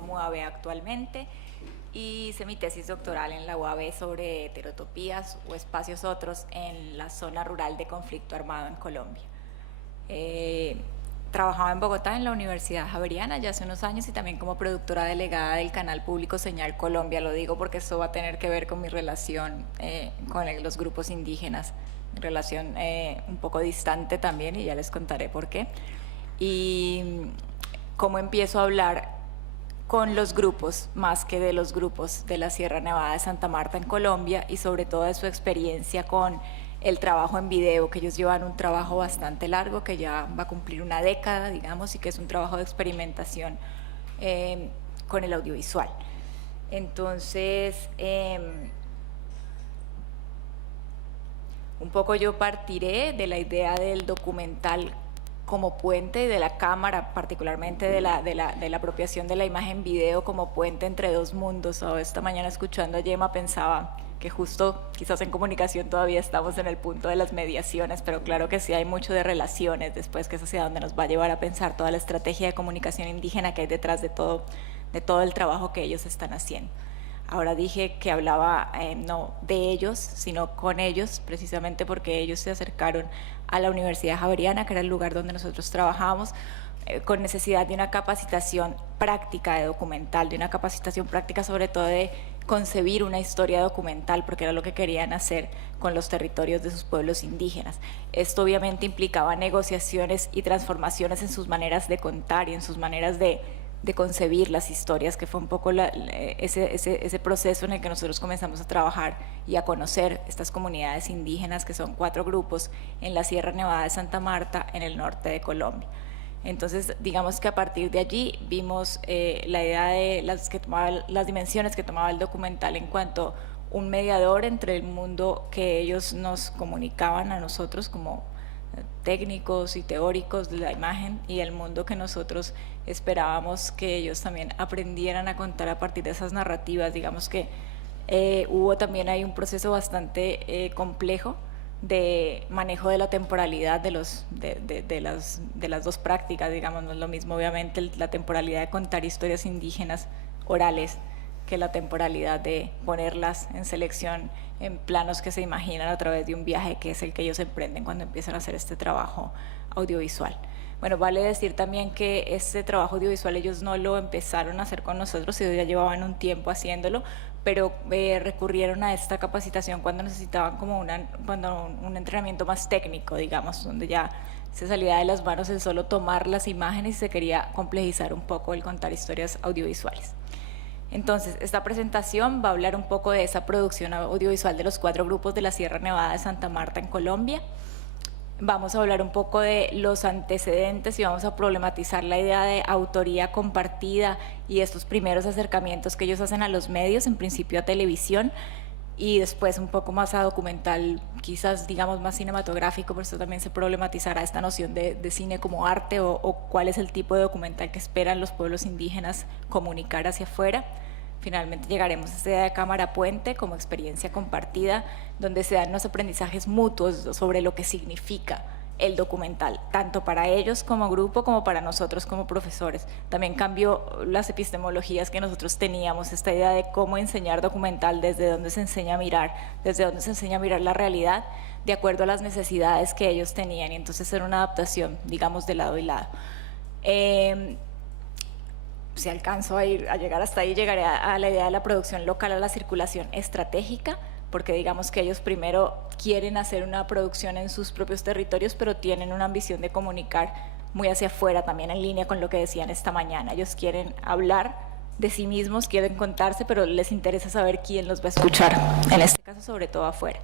como UAB actualmente y hice mi tesis doctoral en la UAB sobre heterotopías o espacios otros en la zona rural de conflicto armado en Colombia. Trabajaba en Bogotá en la Universidad Javeriana ya hace unos años y también como productora delegada del canal público Señal Colombia. Lo digo porque esto va a tener que ver con mi relación con los grupos indígenas, mi relación un poco distante también, y ya les contaré por qué. Y cómo empiezo a hablar con los grupos, más que de los grupos de la Sierra Nevada de Santa Marta en Colombia, y sobre todo de su experiencia con el trabajo en video, que ellos llevan un trabajo bastante largo, que ya va a cumplir una década, digamos, y que es un trabajo de experimentación con el audiovisual. Entonces, un poco yo partiré de la idea del documental como puente, de la cámara, particularmente de la apropiación de la imagen video como puente entre dos mundos. Esta mañana escuchando a Yema pensaba que justo quizás en comunicación todavía estamos en el punto de las mediaciones, pero claro que sí hay mucho de relaciones después, que es hacia donde nos va a llevar a pensar toda la estrategia de comunicación indígena que hay detrás de todo el trabajo que ellos están haciendo. Ahora dije que hablaba no de ellos, sino con ellos, precisamente porque ellos se acercaron a la Universidad Javeriana, que era el lugar donde nosotros trabajábamos, con necesidad de una capacitación práctica de documental, de una capacitación práctica sobre todo de concebir una historia documental, porque era lo que querían hacer con los territorios de sus pueblos indígenas. Esto obviamente implicaba negociaciones y transformaciones en sus maneras de contar y en sus maneras de concebir las historias, que fue un poco ese proceso en el que nosotros comenzamos a trabajar y a conocer estas comunidades indígenas, que son 4 grupos en la Sierra Nevada de Santa Marta, en el norte de Colombia. Entonces, digamos que a partir de allí vimos la idea de las dimensiones que tomaba el documental en cuanto a un mediador entre el mundo que ellos nos comunicaban a nosotros como técnicos y teóricos de la imagen y el mundo que nosotros esperábamos que ellos también aprendieran a contar a partir de esas narrativas. Digamos que hubo también ahí un proceso bastante complejo de manejo de la temporalidad de las dos prácticas. Digamos, no es lo mismo obviamente la temporalidad de contar historias indígenas orales que la temporalidad de ponerlas en selección en planos que se imaginan a través de un viaje, que es el que ellos emprenden cuando empiezan a hacer este trabajo audiovisual. Bueno, vale decir también que este trabajo audiovisual ellos no lo empezaron a hacer con nosotros, ellos ya llevaban un tiempo haciéndolo, pero recurrieron a esta capacitación cuando necesitaban como un entrenamiento más técnico, digamos, donde ya se salía de las manos el solo tomar las imágenes y se quería complejizar un poco el contar historias audiovisuales. Entonces, esta presentación va a hablar un poco de esa producción audiovisual de los 4 grupos de la Sierra Nevada de Santa Marta en Colombia. Vamos a hablar un poco de los antecedentes y vamos a problematizar la idea de autoría compartida y estos primeros acercamientos que ellos hacen a los medios, en principio a televisión, y después un poco más a documental, quizás digamos más cinematográfico. Por eso también se problematizará esta noción de cine como arte o cuál es el tipo de documental que esperan los pueblos indígenas comunicar hacia afuera. Finalmente llegaremos a esta idea de cámara puente como experiencia compartida, donde se dan los aprendizajes mutuos sobre lo que significa el documental, tanto para ellos como grupo como para nosotros como profesores. También cambió las epistemologías que nosotros teníamos, esta idea de cómo enseñar documental, desde dónde se enseña a mirar, desde dónde se enseña a mirar la realidad, de acuerdo a las necesidades que ellos tenían, y entonces era una adaptación, digamos, de lado y lado. Si alcanzo a llegar hasta ahí, llegaré a la idea de la producción local, a la circulación estratégica, porque digamos que ellos primero quieren hacer una producción en sus propios territorios, pero tienen una ambición de comunicar muy hacia afuera, también en línea con lo que decían esta mañana. Ellos quieren hablar de sí mismos, quieren contarse, pero les interesa saber quién los va a escuchar, en este caso sobre todo afuera.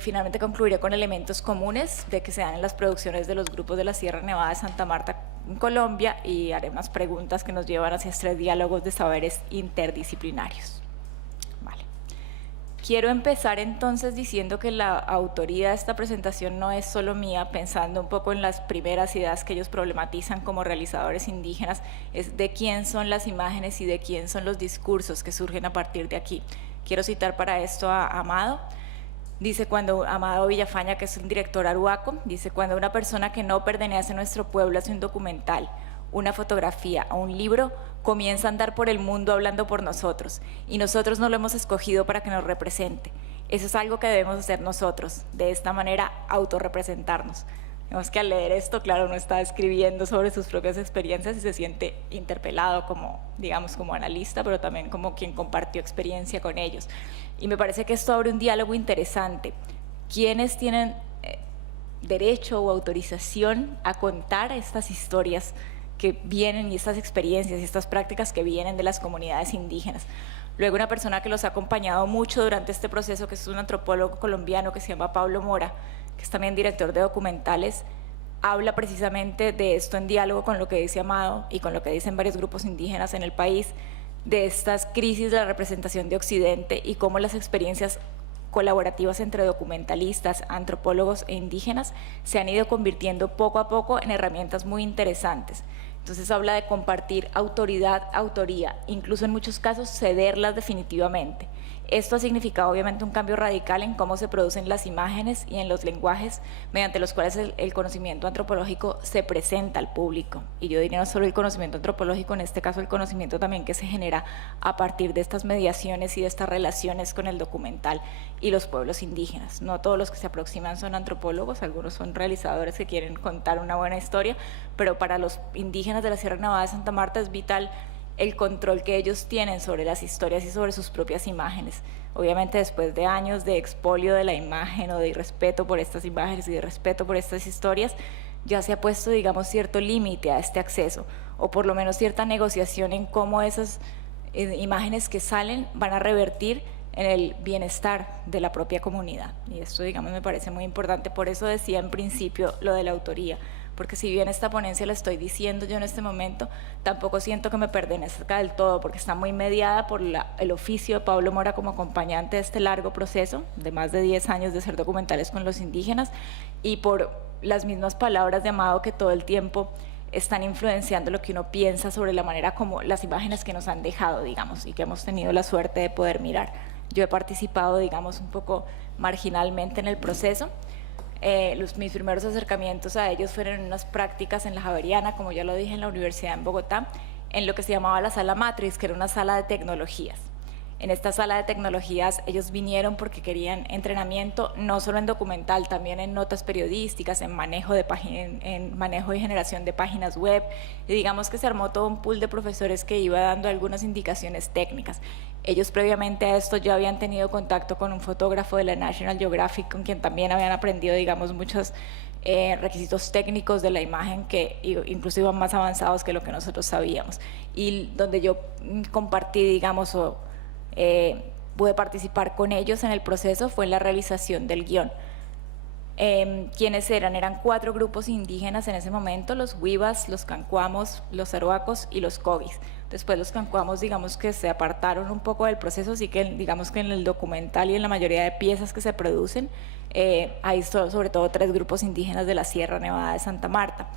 Finalmente concluiré con elementos comunes de que se dan en las producciones de los grupos de la Sierra Nevada de Santa Marta en Colombia, y haré unas preguntas que nos llevan hacia estos diálogos de saberes interdisciplinarios. Vale. Quiero empezar entonces diciendo que la autoría de esta presentación no es solo mía, pensando un poco en las primeras ideas que ellos problematizan como realizadores indígenas, es de quién son las imágenes y de quién son los discursos que surgen a partir de aquí. Quiero citar para esto a Amado. Dice, cuando Amado Villafaña, que es un director arhuaco, dice: cuando una persona que no pertenece a nuestro pueblo hace un documental, una fotografía o un libro, comienza a andar por el mundo hablando por nosotros y nosotros no lo hemos escogido para que nos represente. Eso es algo que debemos hacer nosotros, de esta manera autorrepresentarnos. Vemos que al leer esto, claro, uno está escribiendo sobre sus propias experiencias y se siente interpelado como, digamos, como analista, pero también como quien compartió experiencia con ellos. Y me parece que esto abre un diálogo interesante. ¿Quiénes tienen derecho o autorización a contar estas historias que vienen y estas experiencias y estas prácticas que vienen de las comunidades indígenas? Luego, una persona que los ha acompañado mucho durante este proceso, que es un antropólogo colombiano que se llama Pablo Mora, que es también director de documentales, habla precisamente de esto en diálogo con lo que dice Amado y con lo que dicen varios grupos indígenas en el país, de estas crisis de la representación de Occidente y cómo las experiencias colaborativas entre documentalistas, antropólogos e indígenas se han ido convirtiendo poco a poco en herramientas muy interesantes. Entonces habla de compartir autoridad, autoría, incluso en muchos casos cederlas definitivamente. Esto ha significado obviamente un cambio radical en cómo se producen las imágenes y en los lenguajes mediante los cuales el conocimiento antropológico se presenta al público. Y yo diría no solo el conocimiento antropológico, en este caso el conocimiento también que se genera a partir de estas mediaciones y de estas relaciones con el documental y los pueblos indígenas. No todos los que se aproximan son antropólogos, algunos son realizadores que quieren contar una buena historia, pero para los indígenas de la Sierra Nevada de Santa Marta es vital el control que ellos tienen sobre las historias y sobre sus propias imágenes. Obviamente después de años de expolio de la imagen o de irrespeto por estas imágenes y de respeto por estas historias, ya se ha puesto, digamos, cierto límite a este acceso, o por lo menos cierta negociación en cómo esas imágenes que salen van a revertir en el bienestar de la propia comunidad. Y esto, digamos, me parece muy importante. Por eso decía en principio lo de la autoría, porque si bien esta ponencia la estoy diciendo yo en este momento, tampoco siento que me pertenezca del todo, porque está muy mediada por el oficio de Pablo Mora como acompañante de este largo proceso de más de 10 años de hacer documentales con los indígenas, y por las mismas palabras de Amado que todo el tiempo están influenciando lo que uno piensa sobre la manera como las imágenes que nos han dejado, digamos, y que hemos tenido la suerte de poder mirar. Yo he participado, digamos, un poco marginalmente en el proceso. Mis primeros acercamientos a ellos fueron en unas prácticas en la Javeriana, como ya lo dije, en la Universidad en Bogotá, en lo que se llamaba la Sala Matrix, que era una sala de tecnologías. En esta sala de tecnologías ellos vinieron porque querían entrenamiento, no solo en documental, también en notas periodísticas, en manejo en manejo y generación de páginas web, y digamos que se armó todo un pool de profesores que iba dando algunas indicaciones técnicas. Ellos previamente a esto ya habían tenido contacto con un fotógrafo de la National Geographic, con quien también habían aprendido, digamos, muchos requisitos técnicos de la imagen que incluso iban más avanzados que lo que nosotros sabíamos. Y donde yo compartí, digamos, pude participar con ellos en el proceso fue en la realización del guión. ¿Quiénes eran? Eran 4 grupos indígenas en ese momento: los Huivas, los Cancuamos, los Aruacos y los Cogis. Después los Cancuamos, digamos que se apartaron un poco del proceso, así que digamos que en el documental y en la mayoría de piezas que se producen hay sobre todo 3 grupos indígenas de la Sierra Nevada de Santa Marta.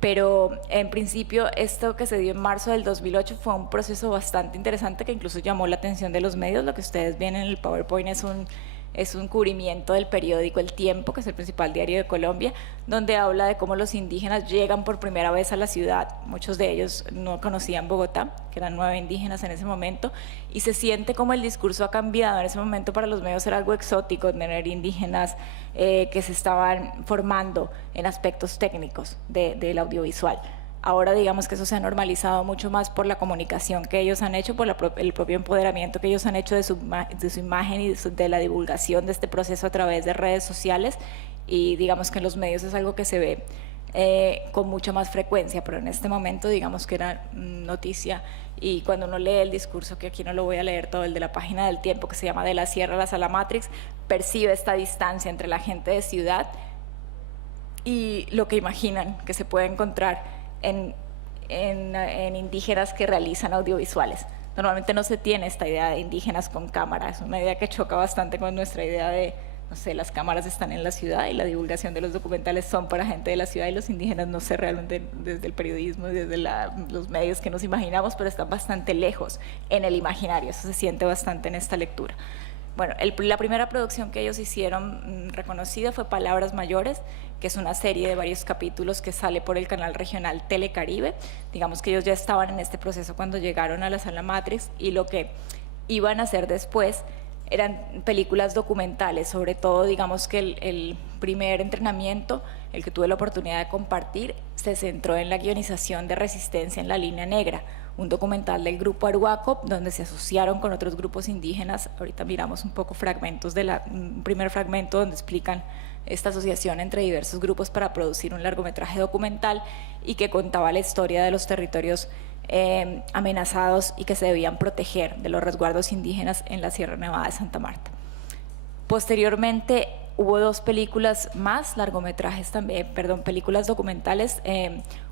Pero en principio esto que se dio en marzo del 2008 fue un proceso bastante interesante que incluso llamó la atención de los medios. Lo que ustedes ven en el PowerPoint es un cubrimiento del periódico El Tiempo, que es el principal diario de Colombia, donde habla de cómo los indígenas llegan por primera vez a la ciudad. Muchos de ellos no conocían Bogotá, que eran 9 indígenas en ese momento, y se siente como el discurso ha cambiado. En ese momento para los medios era algo exótico tener indígenas que se estaban formando en aspectos técnicos del audiovisual. Ahora digamos que eso se ha normalizado mucho más por la comunicación que ellos han hecho, por el propio empoderamiento que ellos han hecho de su imagen y de la divulgación de este proceso a través de redes sociales, y digamos que en los medios es algo que se ve con mucha más frecuencia, pero en este momento digamos que era noticia. Y cuando uno lee el discurso, que aquí no lo voy a leer todo, el de la página del Tiempo, que se llama De la Sierra a la Sala Matrix, percibe esta distancia entre la gente de ciudad y lo que imaginan que se puede encontrar en indígenas que realizan audiovisuales. Normalmente no se tiene esta idea de indígenas con cámara, es una idea que choca bastante con nuestra idea de, no sé, las cámaras están en la ciudad y la divulgación de los documentales son para gente de la ciudad, y los indígenas no sé realmente desde el periodismo, desde los medios que nos imaginamos, pero están bastante lejos en el imaginario. Eso se siente bastante en esta lectura. Bueno, la primera producción que ellos hicieron reconocida fue Palabras Mayores, que es una serie de varios capítulos que sale por el canal regional Telecaribe. Digamos que ellos ya estaban en este proceso cuando llegaron a la Sala Matrix, y lo que iban a hacer después eran películas documentales. Sobre todo, digamos que el primer entrenamiento, el que tuve la oportunidad de compartir, se centró en la guionización de Resistencia en la Línea Negra, un documental del grupo Arhuaco, donde se asociaron con otros grupos indígenas. Ahorita miramos un poco fragmentos un primer fragmento donde explican esta asociación entre diversos grupos para producir un largometraje documental, y que contaba la historia de los territorios amenazados y que se debían proteger de los resguardos indígenas en la Sierra Nevada de Santa Marta. Posteriormente hubo 2 películas más, largometrajes también, películas documentales,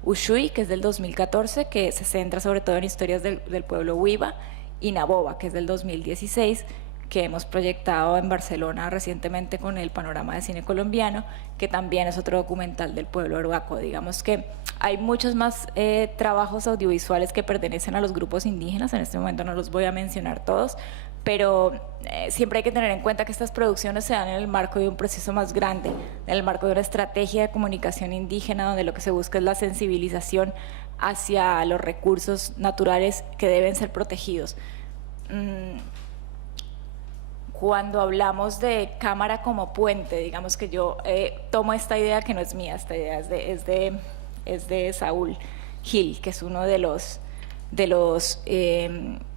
Ushuy, que es del 2014, que se centra sobre todo en historias del pueblo Huiva, y Naboba, que es del 2016, que hemos proyectado en Barcelona recientemente con el Panorama de Cine Colombiano, que también es otro documental del pueblo arhuaco. Digamos que hay muchos más trabajos audiovisuales que pertenecen a los grupos indígenas. En este momento no los voy a mencionar todos, pero siempre hay que tener en cuenta que estas producciones se dan en el marco de un proceso más grande, en el marco de una estrategia de comunicación indígena, donde lo que se busca es la sensibilización hacia los recursos naturales que deben ser protegidos. Cuando hablamos de cámara como puente, digamos que yo tomo esta idea, que no es mía, esta idea es de Saúl Gil, que es uno de los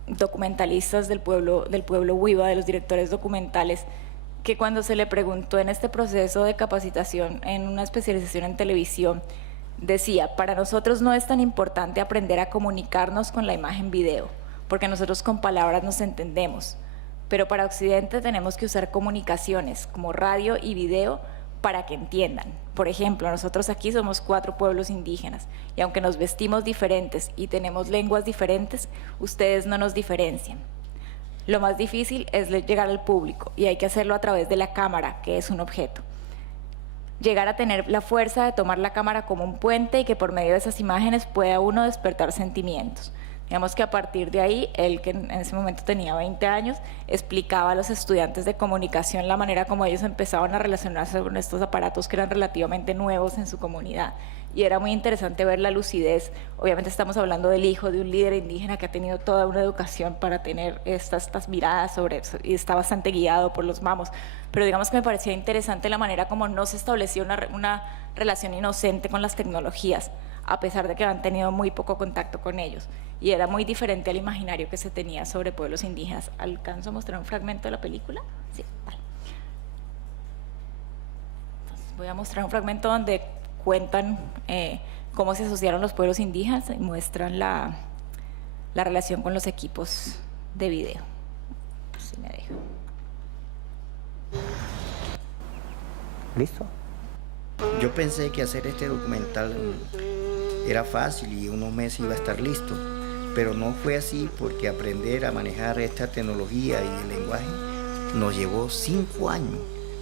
documentalistas del pueblo Huiva, de los directores documentales, que cuando se le preguntó en este proceso de capacitación en una especialización en televisión, decía: para nosotros no es tan importante aprender a comunicarnos con la imagen video, porque nosotros con palabras nos entendemos, pero para Occidente tenemos que usar comunicaciones como radio y video para que entiendan. Por ejemplo, nosotros aquí somos 4 pueblos indígenas, y aunque nos vestimos diferentes y tenemos lenguas diferentes, ustedes no nos diferencian. Lo más difícil es llegar al público, y hay que hacerlo a través de la cámara, que es un objeto. Llegar a tener la fuerza de tomar la cámara como un puente, y que por medio de esas imágenes pueda uno despertar sentimientos. Digamos que a partir de ahí, él, que en ese momento tenía 20 años, explicaba a los estudiantes de comunicación la manera como ellos empezaban a relacionarse con estos aparatos que eran relativamente nuevos en su comunidad. Y era muy interesante ver la lucidez. Obviamente estamos hablando del hijo de un líder indígena que ha tenido toda una educación para tener estas miradas sobre eso, y está bastante guiado por los mamos. Pero digamos que me parecía interesante la manera como no se establecía una relación inocente con las tecnologías, a pesar de que han tenido muy poco contacto con ellos. Y era muy diferente al imaginario que se tenía sobre pueblos indígenas. ¿Alcanzo a mostrar un fragmento de la película? Sí, vale. Entonces voy a mostrar un fragmento donde cuentan cómo se asociaron los pueblos indígenas y muestran la relación con los equipos de video. Si me dejo. ¿Listo? Yo pensé que hacer este documental era fácil y en unos meses iba a estar listo, pero no fue así, porque aprender a manejar esta tecnología y el lenguaje nos llevó 5 años.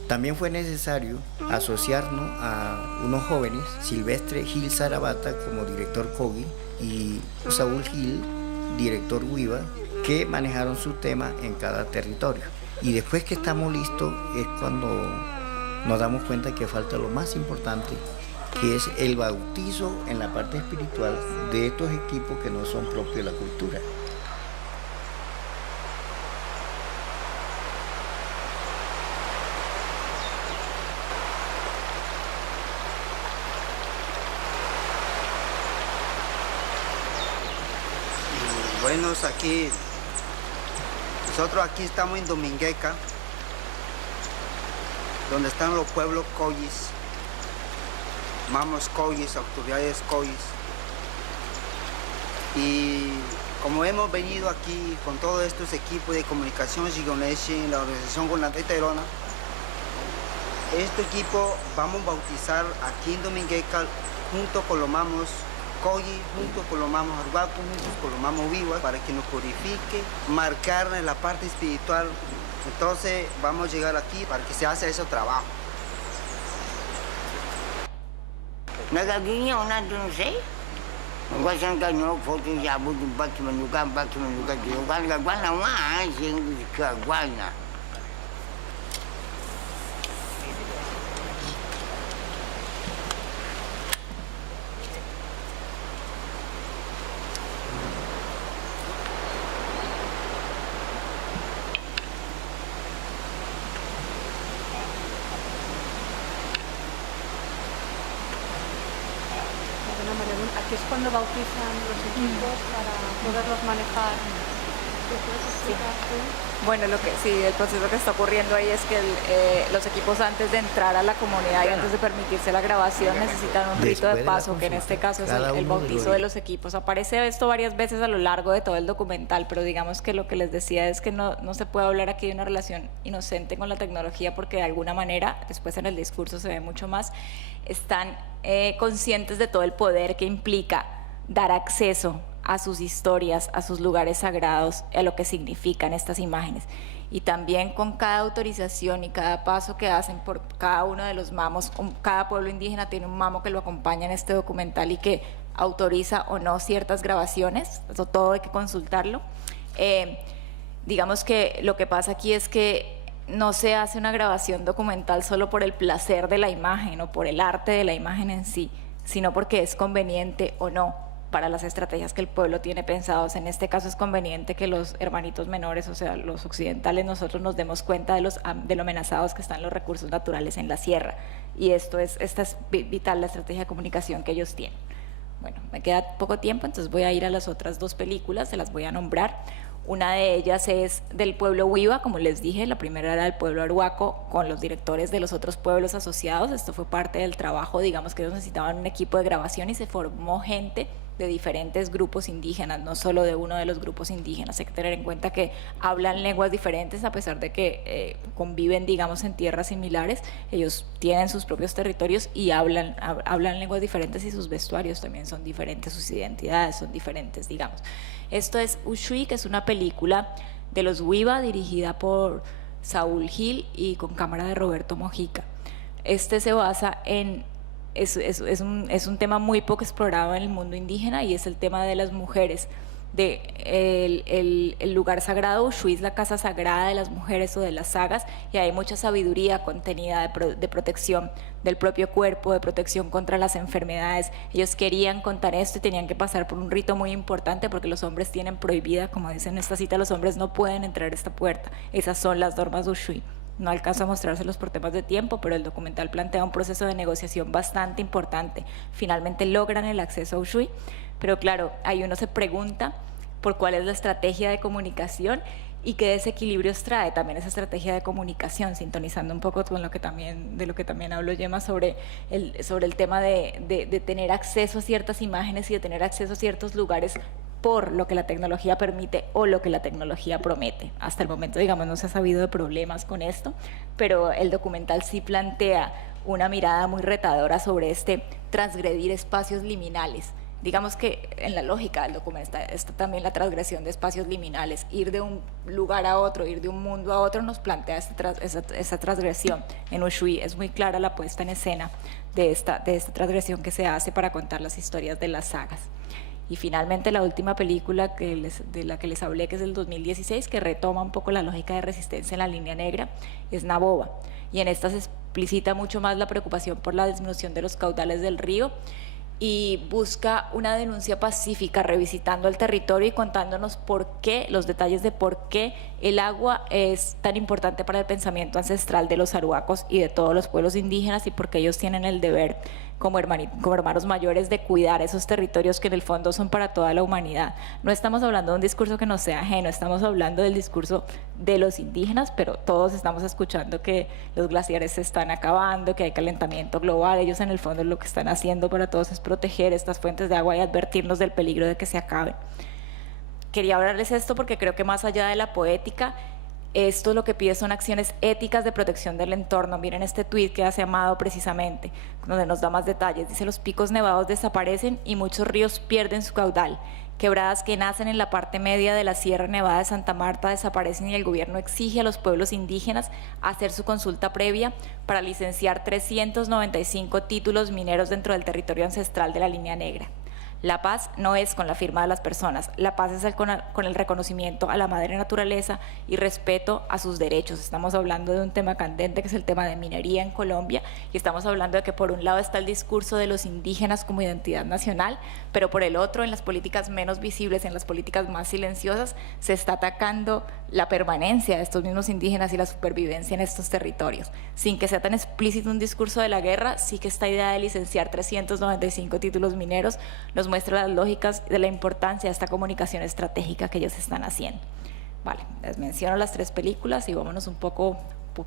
También fue necesario asociarnos a unos jóvenes, Silvestre Gil Sarabata como director Cogi y Saúl Gil, director Huiva, que manejaron su tema en cada territorio. Y después que estamos listos es cuando nos damos cuenta que falta lo más importante, que es el bautizo en la parte espiritual de estos equipos que no son propios de la cultura. Bueno, nosotros aquí estamos en Domingueca, donde están los pueblos Coyis, mamos Coyis, autoridades Coyis. Y como hemos venido aquí con todos estos equipos de comunicación en la organización Gonateta Herona, este equipo vamos a bautizar aquí en Domingueca junto con los mamos Coyi, junto con los mamos Arhuaco, junto con los mamos Huiva, para que nos purifique, marcar en la parte espiritual. Entonces vamos a llegar aquí para que se haga ese trabajo. Nagaginya una dunse, ngwasan kanyo foto ya budu baki manukan diukan gagwana wa sing kagwana. cuando bautizan los equipos para poderlos manejar. ¿Lo puedes explicar tú? Bueno, el proceso que está ocurriendo ahí es que los equipos antes de entrar a la comunidad y antes de permitirse la grabación necesitan un rito de paso, que en este caso es el bautizo de los equipos. Aparece esto varias veces a lo largo de todo el documental, pero digamos que lo que les decía es que no se puede hablar aquí de una relación inocente con la tecnología porque de alguna manera, después en el discurso se ve mucho más, están conscientes de todo el poder que implica dar acceso a sus historias, a sus lugares sagrados, a lo que significan estas imágenes. Y también con cada autorización y cada paso que hacen por cada uno de los mamos, cada pueblo indígena tiene un mamo que lo acompaña en este documental y que autoriza o no ciertas grabaciones, eso todo hay que consultarlo. Digamos que lo que pasa aquí es que no se hace una grabación documental solo por el placer de la imagen o por el arte de la imagen en sí, sino porque es conveniente o no para las estrategias que el pueblo tiene pensados. En este caso es conveniente que los hermanitos menores, o sea, los occidentales, nosotros nos demos cuenta de lo amenazados que están los recursos naturales en la sierra. Y esta es vital, la estrategia de comunicación que ellos tienen. Bueno, me queda poco tiempo, entonces voy a ir a las otras dos películas, se las voy a nombrar. Una de ellas es del pueblo Huiva, como les dije, la primera era del pueblo Arhuaco, con los directores de los otros pueblos asociados. Esto fue parte del trabajo, digamos que ellos necesitaban un equipo de grabación y se formó gente de diferentes grupos indígenas, no solo de uno de los grupos indígenas. Hay que tener en cuenta que hablan lenguas diferentes a pesar de que conviven, digamos, en tierras similares. Ellos tienen sus propios territorios y hablan lenguas diferentes y sus vestuarios también son diferentes, sus identidades son diferentes, digamos. Esto es Ushui, que es una película de los Huiva dirigida por Saúl Gil y con cámara de Roberto Mojica. Este se basa en es un tema muy poco explorado en el mundo indígena y es el tema de las mujeres, el lugar sagrado. Ushui es la casa sagrada de las mujeres o de las sagas, y hay mucha sabiduría contenida de protección del propio cuerpo, de protección contra las enfermedades. Ellos querían contar esto y tenían que pasar por un rito muy importante porque los hombres tienen prohibida, como dice en esta cita, los hombres no pueden entrar a esta puerta. Esas son las normas de Ushui. No alcanzo a mostrárselos por temas de tiempo, pero el documental plantea un proceso de negociación bastante importante. Finalmente logran el acceso a Ushui, pero claro, ahí uno se pregunta por cuál es la estrategia de comunicación y qué desequilibrios trae también esa estrategia de comunicación, sintonizando un poco con lo que también habló Gemma sobre el tema de tener acceso a ciertas imágenes y de tener acceso a ciertos lugares por lo que la tecnología permite o lo que la tecnología promete. Hasta el momento, digamos, no se ha sabido de problemas con esto, pero el documental sí plantea una mirada muy retadora sobre transgredir espacios liminales. Digamos que en la lógica del documental está también la transgresión de espacios liminales. Ir de un lugar a otro, ir de un mundo a otro nos plantea esa transgresión. En Ushui es muy clara la puesta en escena de esta transgresión que se hace para contar las historias de las sagas. Y finalmente la última película de la que les hablé, que es del 2016, que retoma un poco la lógica de resistencia en la línea negra, es Naboba. Y en esta se explicita mucho más la preocupación por la disminución de los caudales del río y busca una denuncia pacífica, revisitando el territorio y contándonos los detalles de por qué el agua es tan importante para el pensamiento ancestral de los arhuacos y de todos los pueblos indígenas, y porque ellos tienen el deber como hermanos mayores de cuidar esos territorios que en el fondo son para toda la humanidad. No estamos hablando de un discurso que nos sea ajeno, estamos hablando del discurso de los indígenas, pero todos estamos escuchando que los glaciares se están acabando, que hay calentamiento global. Ellos en el fondo lo que están haciendo para todos es proteger estas fuentes de agua y advertirnos del peligro de que se acaben. Quería hablarles esto porque creo que más allá de la poética, esto lo que pide son acciones éticas de protección del entorno. Miren este tuit que hace Amado precisamente, donde nos da más detalles. Dice: los picos nevados desaparecen y muchos ríos pierden su caudal. Quebradas que nacen en la parte media de la Sierra Nevada de Santa Marta desaparecen y el gobierno exige a los pueblos indígenas hacer su consulta previa para licenciar 395 títulos mineros dentro del territorio ancestral de la Línea Negra. La paz no es con la firma de las personas, la paz es con el reconocimiento a la madre naturaleza y respeto a sus derechos. Estamos hablando de un tema candente que es el tema de minería en Colombia, y estamos hablando de que por un lado está el discurso de los indígenas como identidad nacional, pero por el otro, en las políticas menos visibles, en las políticas más silenciosas, se está atacando la permanencia de estos mismos indígenas y la supervivencia en estos territorios. Sin que sea tan explícito un discurso de la guerra, sí que esta idea de licenciar 395 títulos mineros nos muestra las lógicas de la importancia de esta comunicación estratégica que ellos están haciendo. Vale, les menciono las 3 películas y vámonos un poco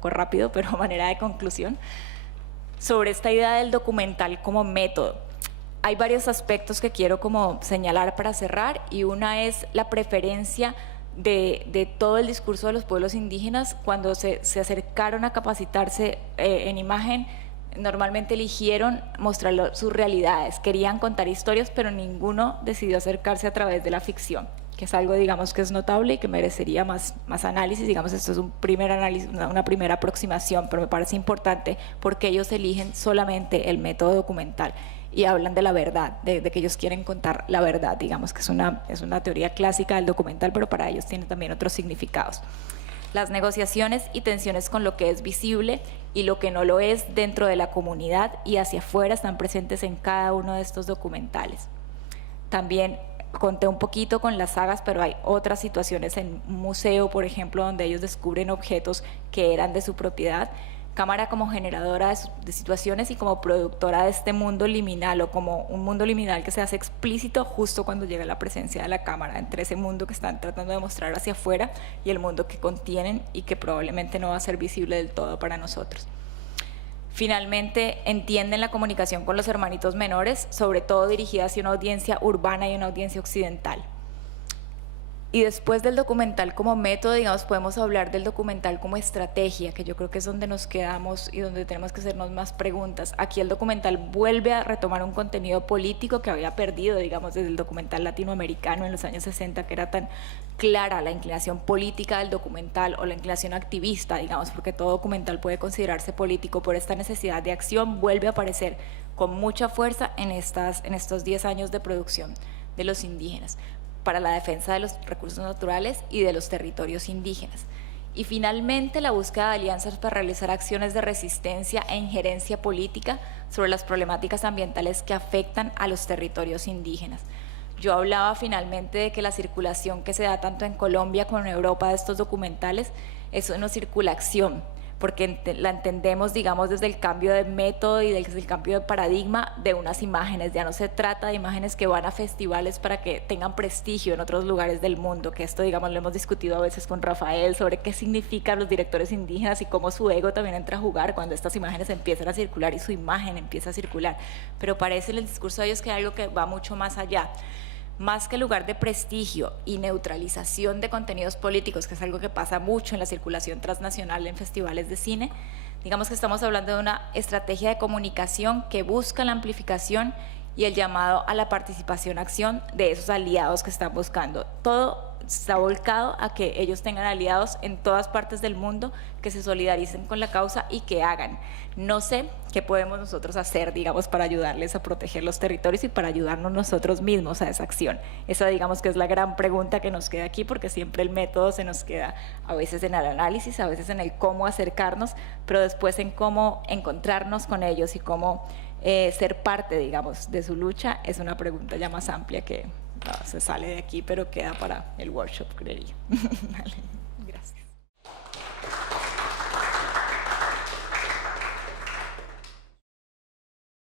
rápido, pero a manera de conclusión. Sobre esta idea del documental como método, hay varios aspectos que quiero como señalar para cerrar, y una es la preferencia de todo el discurso de los pueblos indígenas. Cuando se acercaron a capacitarse en imagen, normalmente eligieron mostrar sus realidades, querían contar historias, pero ninguno decidió acercarse a través de la ficción, que es algo, digamos, que es notable y que merecería más análisis. Digamos, esto es un primer análisis, una primera aproximación, pero me parece importante porque ellos eligen solamente el método documental y hablan de la verdad, de que ellos quieren contar la verdad. Digamos que es una teoría clásica del documental, pero para ellos tiene también otros significados. Las negociaciones y tensiones con lo que es visible y lo que no lo es dentro de la comunidad y hacia afuera están presentes en cada uno de estos documentales. También conté un poquito con las sagas, pero hay otras situaciones en un museo, por ejemplo, donde ellos descubren objetos que eran de su propiedad. Cámara como generadora de situaciones y como productora de este mundo liminal, o como un mundo liminal que se hace explícito justo cuando llega la presencia de la cámara, entre ese mundo que están tratando de mostrar hacia afuera y el mundo que contienen y que probablemente no va a ser visible del todo para nosotros. Finalmente, entienden la comunicación con los hermanitos menores, sobre todo dirigida hacia una audiencia urbana y una audiencia occidental. Y después del documental como método, digamos, podemos hablar del documental como estrategia, que yo creo que es donde nos quedamos y donde tenemos que hacernos más preguntas. Aquí el documental vuelve a retomar un contenido político que había perdido, digamos, desde el documental latinoamericano en los años 60, que era tan clara la inclinación política del documental, o la inclinación activista, digamos, porque todo documental puede considerarse político. Por esta necesidad de acción vuelve a aparecer con mucha fuerza en estos 10 años de producción de los indígenas, para la defensa de los recursos naturales y de los territorios indígenas. Y finalmente, la búsqueda de alianzas para realizar acciones de resistencia e injerencia política sobre las problemáticas ambientales que afectan a los territorios indígenas. Yo hablaba finalmente de que la circulación que se da tanto en Colombia como en Europa de estos documentales es una circulación, porque la entendemos, digamos, desde el cambio de método y desde el cambio de paradigma de unas imágenes. Ya no se trata de imágenes que van a festivales para que tengan prestigio en otros lugares del mundo, que esto, digamos, lo hemos discutido a veces con Rafael sobre qué significan los directores indígenas y cómo su ego también entra a jugar cuando estas imágenes empiezan a circular y su imagen empieza a circular. Pero parece en el discurso de ellos que hay algo que va mucho más allá. Más que lugar de prestigio y neutralización de contenidos políticos, que es algo que pasa mucho en la circulación transnacional en festivales de cine, digamos que estamos hablando de una estrategia de comunicación que busca la amplificación y el llamado a la participación-acción de esos aliados que están buscando. Todo está volcado a que ellos tengan aliados en todas partes del mundo, que se solidaricen con la causa y que hagan. No sé qué podemos nosotros hacer, digamos, para ayudarles a proteger los territorios y para ayudarnos nosotros mismos a esa acción. Esa, digamos, que es la gran pregunta que nos queda aquí, porque siempre el método se nos queda a veces en el análisis, a veces en el cómo acercarnos, pero después en cómo encontrarnos con ellos y cómo ser parte, digamos, de su lucha. Es una pregunta ya más amplia que se sale de aquí, pero queda para el workshop, creería. Vale.